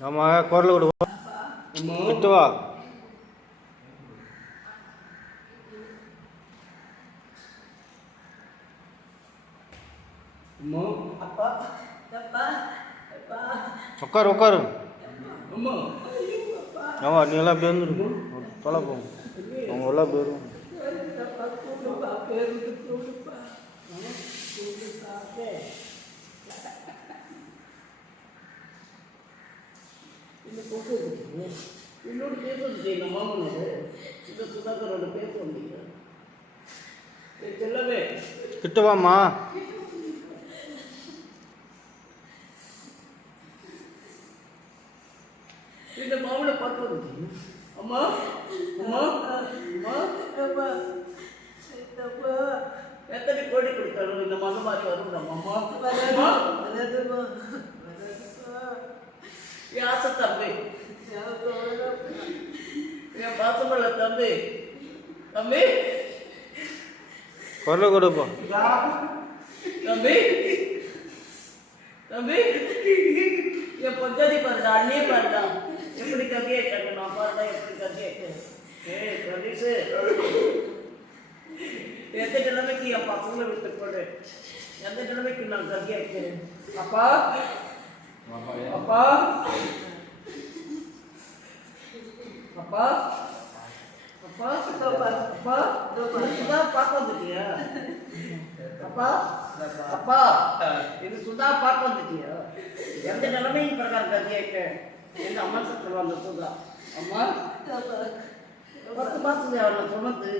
ஆமாம் குரல் கொடு. விட்டு வா. உட்காரு உட்காரு ஆமாம் நீ எல்லாம் அப்படி வந்துரு தொலை போகும் அவங்க எல்லாம் வருவாங்க அப்பா. கொக்கு இருக்குது. இன்னொரு பேச வந்து எங்கள் மாமனார் இந்த சுதாகரோட பேச வந்தீங்க செல்லவே கிட்ட வாம்மா இந்த மாமனை பார்த்து வந்துட்டீங்க. அம்மா அம்மா அம்மா. அப்பா அப்பா எத்தனை கோடி கொடுத்தாலும் இந்த மகன் மாதிரி வரும் நம்ம அம்மா. வராது அம்மா வராதுமா. ஆசை தம்பி பாசமல்ல தம்பி. தம்பி. குரல் கொடுப்பா. தம்பி. தம்பி. என் பொஞ்சாதி பாருடா அண்ணியே பாருடா. எப்படி கதியாயிட்டாங்க நான் பாருடா எப்படி கதியாயிட்டேன் ஏய் பிரதீஷ். எந்த நிலைமைக்கு என் பசங்களை விட்டு போடு? எந்த நிலைமைக்கு நான் கதியாயிட்டேன் அப்பா. அப்பா அப்பா. அப்பா. அப்பா அப்பா சுதா பார்க்க வந்துட்டியா அப்பா அப்பா இது சுதா பார்க்க வந்துட்டியா எந்த நிலைமையின் பிரகாரம் கதியாயிட்ட எங்க அம்மா சொல்லுவாங்க சுதா அம்மா பத்து மாசம் அவனை சுமந்து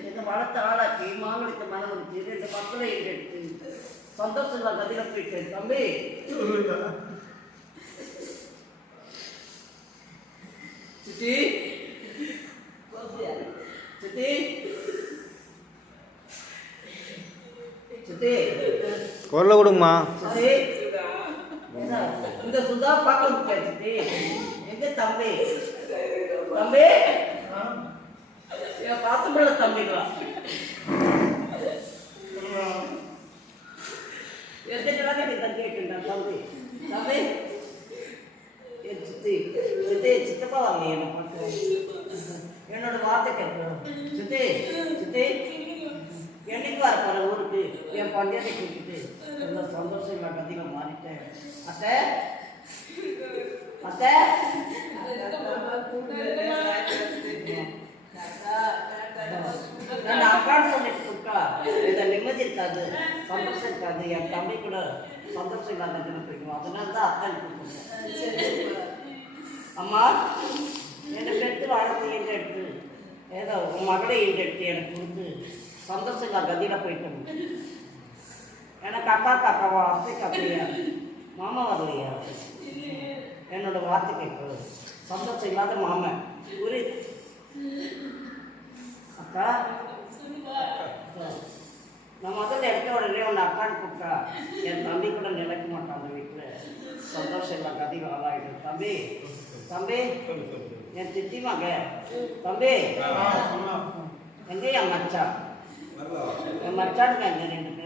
என்னை வளர்த்த ஆளாக்கி மாங்கடித்த மனம் வச்சு ரெண்டு மக்களை எடுத்து சந்தோஷம் நான் கதிர போயிட்டேன் தம்பி சித்தி சித்தி சித்தி குரல் விடுமா என்ன, இந்த சுதா பார்க்க முடியாது எங்க தம்பி? தம்பி? என் பாசமுள்ள தம்பிங்களா எந்த நிலைமை நீ தம்பி. தம்பி என் சித்தி சித்தி சித்தப்பா வாங்க என்ன பார்த்து என்னோட வார்த்தை கேட்கணும் சித்தி சித்தி என்னைக்கு வர போற ஊருக்கு என் பண்டிகை ரொம்ப சந்தோஷம் நான் கத்திக மாறிட்டேன். அத்தை? அத்தை? நான் அக்கான்னு சொல்லிட்டு இருக்கா. இதை நிம்மதி இருக்காது சந்தோஷம் இருக்காது. என் தம்பி கூட சந்தோஷம் இல்லாத பிடிக்கும் அதனால தான் அத்தான் கொடுப்பேன் அம்மா என்னை பெற்று வளர்த்து ஈண்டு எடுத்து. ஏதோ உன் மகளை ஈண்டு எடுத்து எனக்கு கொடுத்து சந்தோஷம் இல்லாத கதியில் போயிட்டேன் எனக்கு அக்கா அக்காவா அத்தைக்கு அப்படியா மாமா வரலையா? என்னோட வார்த்தை கேட்குறது சந்தோஷம் இல்லாத மாமன். புரியுது அக்கா. நான் முதல்ல எடுத்த உடனே உன்னை அக்கான்னு கூப்பிட்டா என் தம்பி கூட நிலைக்க மாட்டான் அந்த வீட்டில். சந்தோஷம் இல்லை கதிகள் ஆளாயிடும் தம்பி. தம்பி. என் சித்தி மக. தம்பி. எங்க என் மச்சான்? என் மச்சானுங்க எங்க ரெண்டு ஓய்,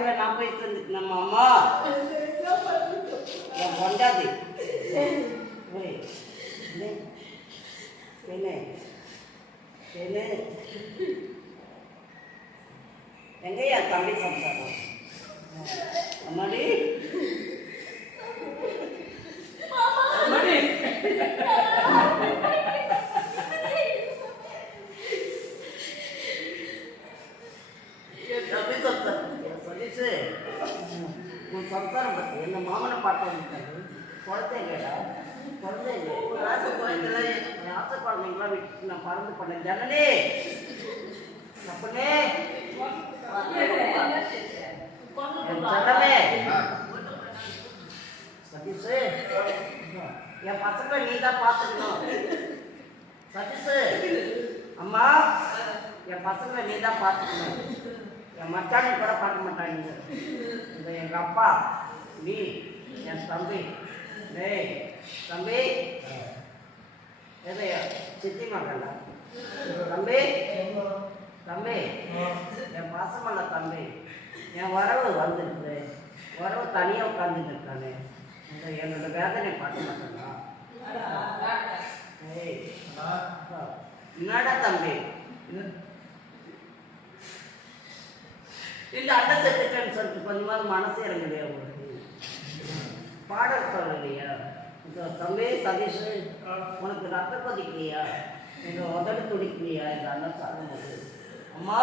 வயசுல நான் போய் சேர்ந்துட்டு நம்ம அம்மா? என் கொண்டாது ஏய், என்ன? என்ன? தம்பி சம்சாரம்? அம்மாடி? நான் பறந்து பண்ணேன் ஜனனே அப்பனே! ஜனமே சதீஷு! என் பசங்களை நீ பார்த்துக்கணும். சதீஷு! அம்மா! என் பசங்களை நீ பார்த்துக்கணும். என் மச்சானி கூட பார்க்க மாட்டாங்க. இந்த எங்கள் அப்பா நீ என் தம்பி. டேய் தம்பி! எதையா சித்தி மகனா தம்பி? தம்பி? என் பாசமல்ல தம்பி. என் வரவு வந்துருக்குது வரவு தனியாக உட்காந்துட்டு இருக்கானே. இந்த என்னோட வேதனை பார்க்க மாட்டேனா ஏய் என்னடா தம்பி? இல்லை அட்டை செத்துட்டேன்னு சொல்லிட்டு கொஞ்சமாவது மனசு இறங்கலையா உங்களுக்கு. பாடல் சொல்லலையா? தம்பி சதீஷ் உனக்கு ரத்த கொதிக்கலையா? இந்த உதடு துடிக்கலையா? இதெல்லாம் அண்ணன் அம்மா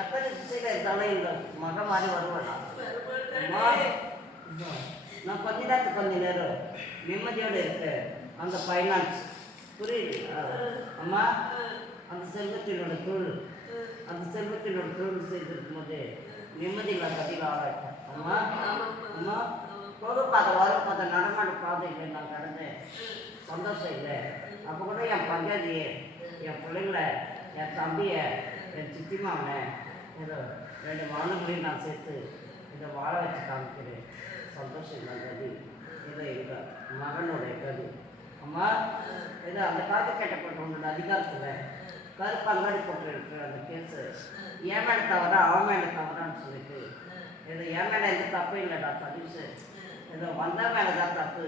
எப்படி திசையில் இருந்தாலும் இந்த மகன் மாதிரி வருவானா? அம்மா நான் கொஞ்ச நேரத்துக்கு கொஞ்ச நேரம் நிம்மதியோடு இருக்கேன். அந்த ஃபைனான்ஸ் புரியுது? அம்மா அந்த செல்வத்தினோட தொழில். அந்த செல்வத்தினோட தொழில் செய்திருக்கும் போது நிம்மதியில் இல்லை கதியில் ஆளாயிட்டேன். அம்மா அம்மா பொது பாதை வரும் பாதை நடமாடு பாதை நான் கடந்தேன் சந்தோஷம் இல்லை அப்போ கூட என் பஞ்சாதியை என் பிள்ளைங்கள என் தம்பியை என் சித்தி மாமனை ஏதோ ரெண்டு மாணவர்களையும் நான் சேர்த்து இதை வாழ வச்சு காமிக்கிறேன். சந்தோஷம் இல்லை கதி. இதை எங்கள் மகனுடைய கதி. அம்மா இது அந்த காது கேட்டப்பட்ட உன்னோட அதிகாரத்தில் கருப்பங்காடி போட்டு இருக்கிற அந்த கேஸு ஏன் மேலே தவறா அவன் மேலே தவறான்னு சொல்லிட்டு. இது என் மேலே எந்த இல்லை இல்லைடா சதீஷ். இது வந்த மேலே தான் தப்பு